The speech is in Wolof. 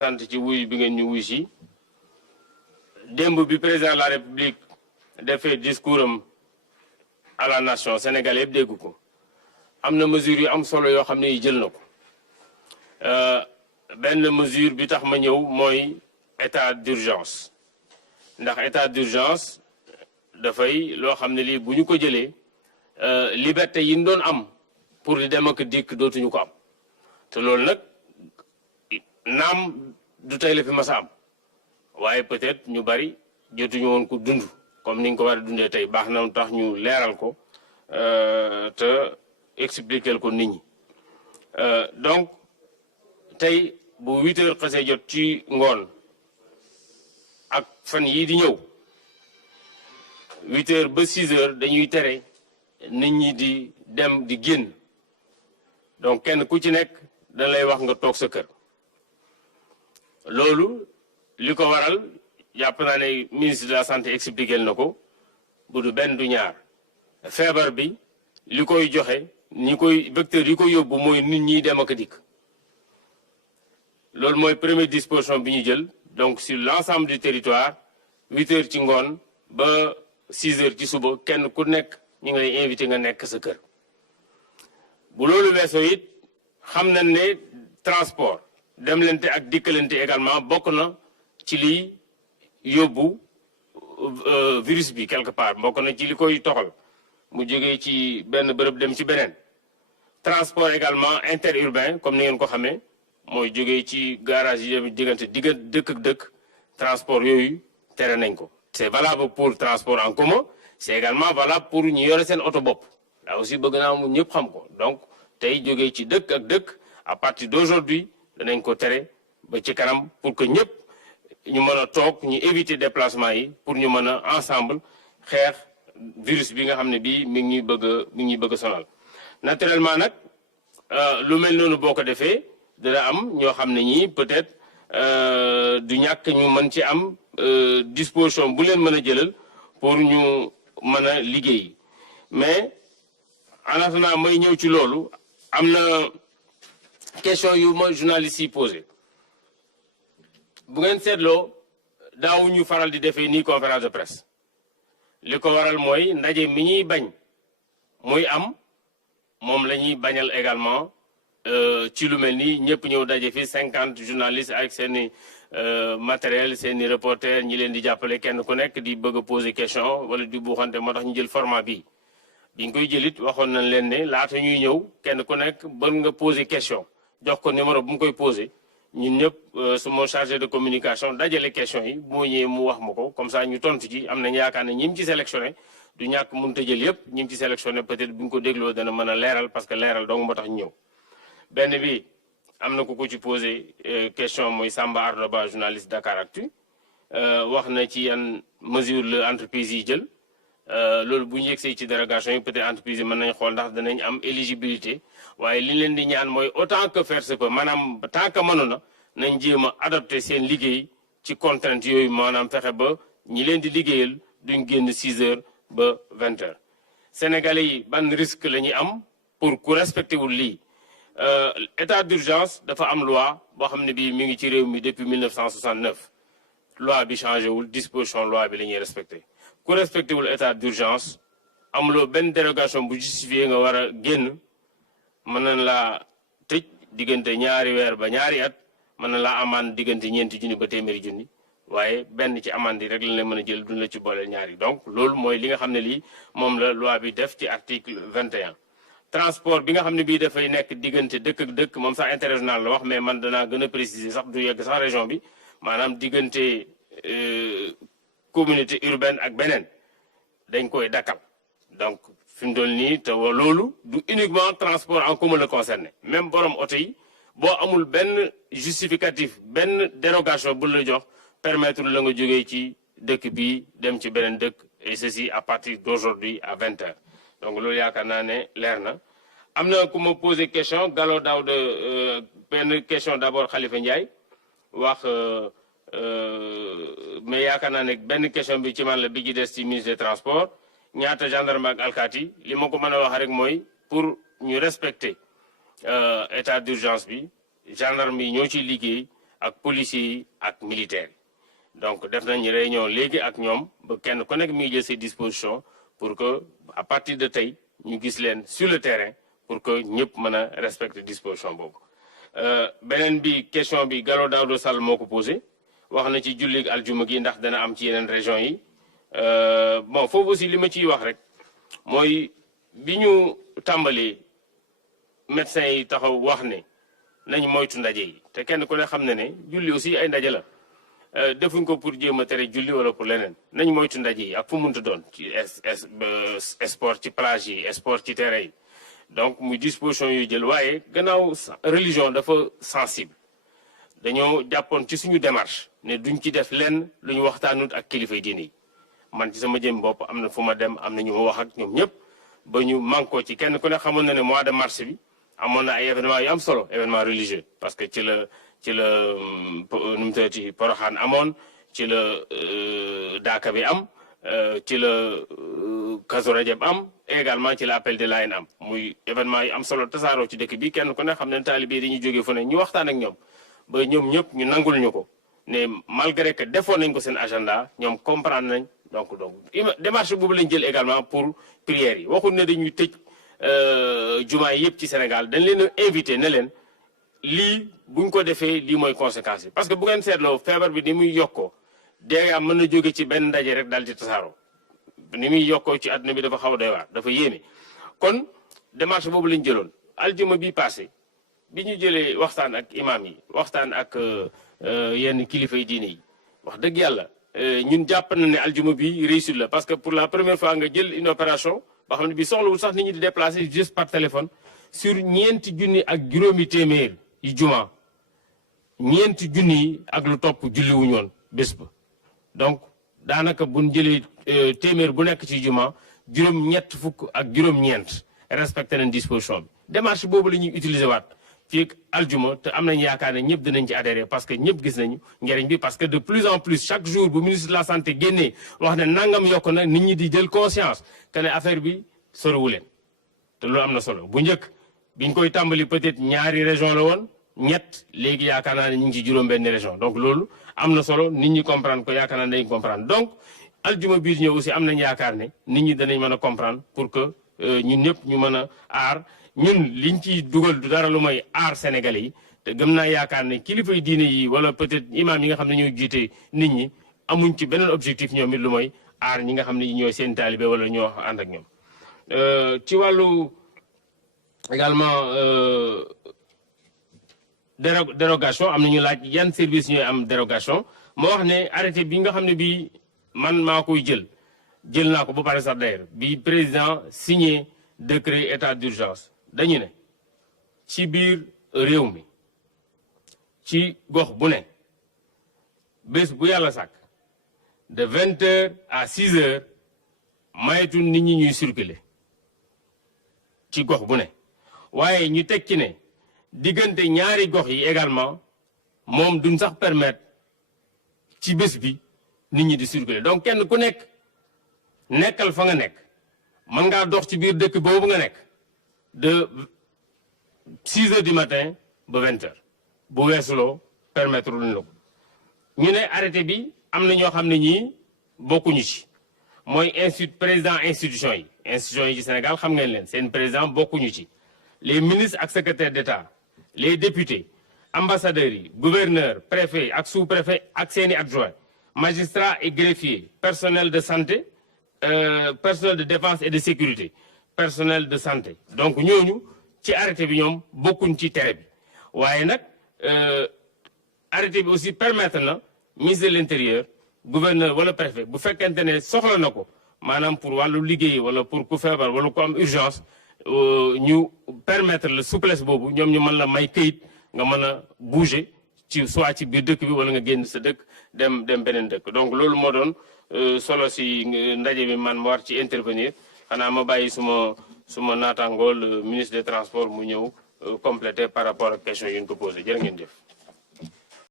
sant ci wuy bi ngeen ñu wuy si démb bi président de la république defee discours am à la nation sénégalais yëpp dégg ko am na mesure yu am solo yoo xam ne yi jël na ko benn mesure bi tax ma ñëw mooy état d'urgence ndax état d'urgence dafay loo xam ne lii bu ñu ko jëlee liberté yi ñu doon am pour di dem ak dikk dootuñu ko am te loolu nag naam du tey la fi mas a am waaye peut-être ñu bari jotuñu woon ko dund comme ni nga ko war a dundee tey baax na tax ñu leeral ko te expliquer ko nit ñi donc tey bu 8 heures xasee jot ci ngoon ak fan yii di ñëw 8 heures ba 6 heures dañuy tere nit ñi di dem di génn donc kenn ku ci nekk dañ lay wax nga toog sa kër loolu li ko waral jàpp naa ne ministre de la santé expliqué na ko bu du benn du ñaar feebar bi li koy joxe ñi koy vecteur yi koy yóbbu mooy nit ñi dem ak dikk loolu mooy première disposition bi ñu jël donc sur l'ensemble du territoire 8 heures ci ngoon ba 6 heures ci suba kenn ku nekk ñu ngi lay invité nga nekk sa kër bu loolu weesoo it xam nañ ne transport demlante ak dikkalante également bokk na ci liy yóbbu virus bi quelque part bokk na ci li koy toxal mu jógee ci benn bërëb dem ci beneen transport également interurbain comme ni ngeen ko xamee mooy jógee ci garage yi diggante dëkk ak dëkk transport yooyu tere nañ ko c'est valable pour transport en commun c'est également valable pour ñu yore seen oto bopp là aussi bëgg naa mu ñëpp xam ko donc tey jógee ci dëkk ak dëkk à partir d'aujourd'hui danañ ko tere ba ci kanam pour que ñëpp ñu mën a toog ñu éviter déplacement yi pour ñu mën a ensemble xeex virus bi nga xam ne bii mi ngi ñuy bëgg a sonal naturellement nag lu mel noonu boo ko defee dana am ñoo xam ne ñii peut-être du ñàkk ñu mën ci am disposition bu leen mën a jëlal pour ñu mën a liggéey mais en attendant may ñëw ci loolu am na question yu ma journaliste yi posé bu ngeen seetloo daawuñu faral di defee nii conférence de presse li ko waral mooy ndaje mi ñuy bañ muy am moom la ñuy bañal également ci lu mel nii ñëpp ñëw daje fi 50 journalistes avec seeni matériel seeni reporter ñi leen di jàppale kenn ku nekk di bëgg a poser question wala di buuxante moo tax ñu jël format bi biñ koy jëlit waxoon nañ leen ne laata ñuy ñëw kenn ku nekk bën nga poser question jox ko numéro bu mu koy posé ñun ñëpp suma chargé de communication dajale question yi moo ñëwee mu wax ma ko comme ça ñu tontu ci am nañ yaakaar ne ñi mu ci sélectionné du ñàkk mënut a jël yëpp ñi mu ci sélectionné peut-être bu ñu ko dégloo dana mën a leeral parce que leeral donc moo tax ñu ñëw. benn bi am na ku ko ci posé question mooy Samba Ardo Ba journaliste Dakaractu wax na ci yan mesure la entreprise yi jël loolu bu ñu yegsee ci dérogation yi peut-être entreprise yi mën nañ xool ndax danañ am éligibilité. waaye li leen di ñaan mooy autant que faire se peut maanaam tant que mënoon na nañ jéem a adapté seen liggéey ci contrainte yooyu maanaam fexe ba ñi leen di liggéeyal duñ génn 6 heures ba 20 heures. Sénégalais yi ban risque la ñuy am pour ku respecté wul lii état d'urgence dafa am loi boo xam ne bii mi ngi ci réew mi depuis 1969 loi bi changé wul disposition loi bi la ñuy respecté ku respecté wul état d'urgence amuloo benn dérogation bu justifié nga war a génn. mën nañ laa tëj diggante ñaari weer ba ñaari at mën na laa amande diggante ñeenti junni ba téeméeri junni waaye benn ci amande yi rek lañ la mën a jël duñ la ci booleel ñaari donc loolu mooy li nga xam ne lii moom la loi bi def ci article 21. transport bi nga xam ne bii dafay nekk diggante dëkk ak dëkk moom sax interrégional la wax mais man danaa gën a préciser sax du yegg sax région bi maanaam diggante communauté urbaine ak beneen dañ koy dakkal donc. fi mu toll nii te loolu du uniquement transport en commun la concerné même borom oto yi boo amul benn justificatif benn dérogation bu la jox permettre la nga jógee ci dëkk bi dem ci beneen dëkk et ceci à partir d'aujourd'hui à 20 heures donc loolu yaakaar naa ne leer na. am na ku ma posé question Gallo Daouda benn question d'abord Khalifa Ndiaye wax mais yaakaar naa ne benn question bi ci man la bi ci des ci ministre des transports. ñaata gendarme ak alkaati li ma ko mën a wax rek mooy pour ñu respecter état d'urgence bi gendarme yi ñoo ciy liggéey ak policiers yi ak militaires yi donc def nañ réunion léegi ak ñoom ba kenn ku nekk mi ngi jël ses dispositions pour que à partir de tey ñu gis leen sur le terrain pour que ñëpp mën a respecter disposition boobu. beneen bi question bi Gallo Daouda Sall moo ko posé wax na ci julli aljuma gi ndax dana am ci yeneen région yi bon foofu aussi li ma ciy wax rek mooy bi ñu tàmbali médecins yi taxaw wax ne nañ moytu ndaje yi te kenn ku ne xam ne ne julli aussi ay ndaje la defuñ ko pour jéem a tere julli wala pour leneen nañ moytu ndaje yi ak fu munta doon ci sport ci plage yi sport ci terrain yi donc muy disposition yu jël waaye gannaaw religion dafa sensible dañoo jàppoon ci suñu démarche ne duñ ci def lenn lu ñu waxtaanut ak kilifay diine yi man ci sama jëm bopp am na fu ma dem am na ñu ma wax ak ñoom ñëpp ba ñu mànkoo ci kenn ku ne xamoon na ne mois de mars bi amoon na ay événements yu am solo événement religieux parce que ci la nu mu tuddati Porokhane amoon ci la Daaka bi am ci la Kazu Rajab am également ci la appel de Layène am muy événement yu am solo tasaaroo ci dëkk bi kenn ku ne xam ne taalibe yi dañuy jógee fu ne ñu waxtaan ak ñoom ba ñoom ñëpp ñu nangul ñu ko ne malgré que defoon nañ ko seen agenda ñoom comprendre nañ donc démarche boobu lañ jël également pour prières yi waxul ne dañuy tëj jumaa yi yëpp ci Sénégal dañ leen a invité ne leen lii buñ ko defee lii mooy conséquences yi parce que bu ngeen seetloo feebar bi ni muy yokkoo dèjà mën na jóge ci benn ndaje rek daal di tasaaroo ni muy yokkoo ci àdduna bi dafa xaw a doy waar dafa yéeme kon démarche boobu lañ jëloon aljuma bi passé bi ñu jëlee waxtaan ak imam yi waxtaan ak yenn kilifa yi diine yi wax dëgg yàlla ñun jàpp na ne aljuma bi réussite la parce que pour la première fois nga jël une opération boo xam ne bi soxlawul sax nit ñi di déplacer juste par téléphone sur ñeenti junni ak juróomi téeméer yi juma ñeenti junni yi ak lu topp julliwuñu woon bés ba donc daanaka buñ jëlee téeméer bu nekk ci juma juróom-ñett fukk ak juróom-ñeent respecté nañ disposition bi démarche boobu la ñuy utiliser waat fii aljuma te am nañ yaakaar ne ñëpp dinañ ci adhéré parce que ñëpp gis nañu njëriñ bi parce que de plus en plus chaque jour bu ministre de la santé génnee wax ne nangam yokk na nit ñi di jël conscience que ne affaire bi soriwu leen te loolu am na solo bu njëkk biñ koy tàmbali peut-être ñaari région la woon ñett léegi yaakaar naa ne ñu ngi ci juróom-benn région donc loolu am na solo nit ñi comprendre ko yaakaar naa ne dañ comprendre donc aljuma bii ñëw aussi am nañ yaakaar ne nit ñi danañ mën a comprendre pour que ñun ñëpp ñu mën a aar ñun liñ ciy dugal du dara lu mooy aar Sénégalais yi te gëm naa yaakaar ne kilifa yi diine yi wala peut-être imam yi nga xam ne ñoo jiite nit ñi amuñ ci beneen objectif ñoom it lu mooy aar ñi nga xam ne ñooy seen taalibe wala ñoo ànd ak ñoom. ci wàllu également dérogation am na ñu laaj yan service ñooy am dérogation moo wax ne arrêté bi nga xam ne bii man maa koy jël naa ko ba pare sax d'ailleurs bi président signé décret état d'urgence dañu ne ci biir réew mi ci gox bu ne bés bu yàlla sàkk de 20h à 6h maytu nit ñi ñuy circuler ci gox bu ne waaye ñu teg ci ne diggante ñaari gox yi également moom duñ sax permettre ci bés bi nit ñi di circuler donc kenn ku nekk nekkal fa nga nekk mën ngaa dox ci biir dëkk boobu nga nekk de 6h du matin ba 20h bu weesuloo permettre luñ la ko ñu ne arrêté bi am na ñoo xam ne ñii bokkuñu ci mooy président institution yi ci Sénégal xam ngeen leen seen président bokkuñu ci les ministres ak secrétaires d'État les députés ambassadeurs yi gouverneurs préfets ak sous-préfets ak seeni adjoints magistrats et greffiers personnel de santé personnel de défense et de sécurité personnel de santé donc ñooñu ci arrêté bi ñoom bokkuñ ci tere bi waaye nag arrêté bi aussi permettre na ministre de l'intérieur gouverneur wala préfet bu fekkente ne soxla na ko maanaam pour wàllu liggéey wala pour ku feebar wala ku am urgence ñu permettre la souplesse boobu ñoom ñu mën la may këyit nga mën a bouger ci soit ci biir dëkk bi wala nga génn sa dëkk dem beneen dëkk donc loolu moo doon solo si ndaje bi man ma war ci intervenir xanaa ma bàyyi suma naataangool ministre des transports mu ñëw complété par rapport ak question yi ñu ko posé jërë ngeen jëf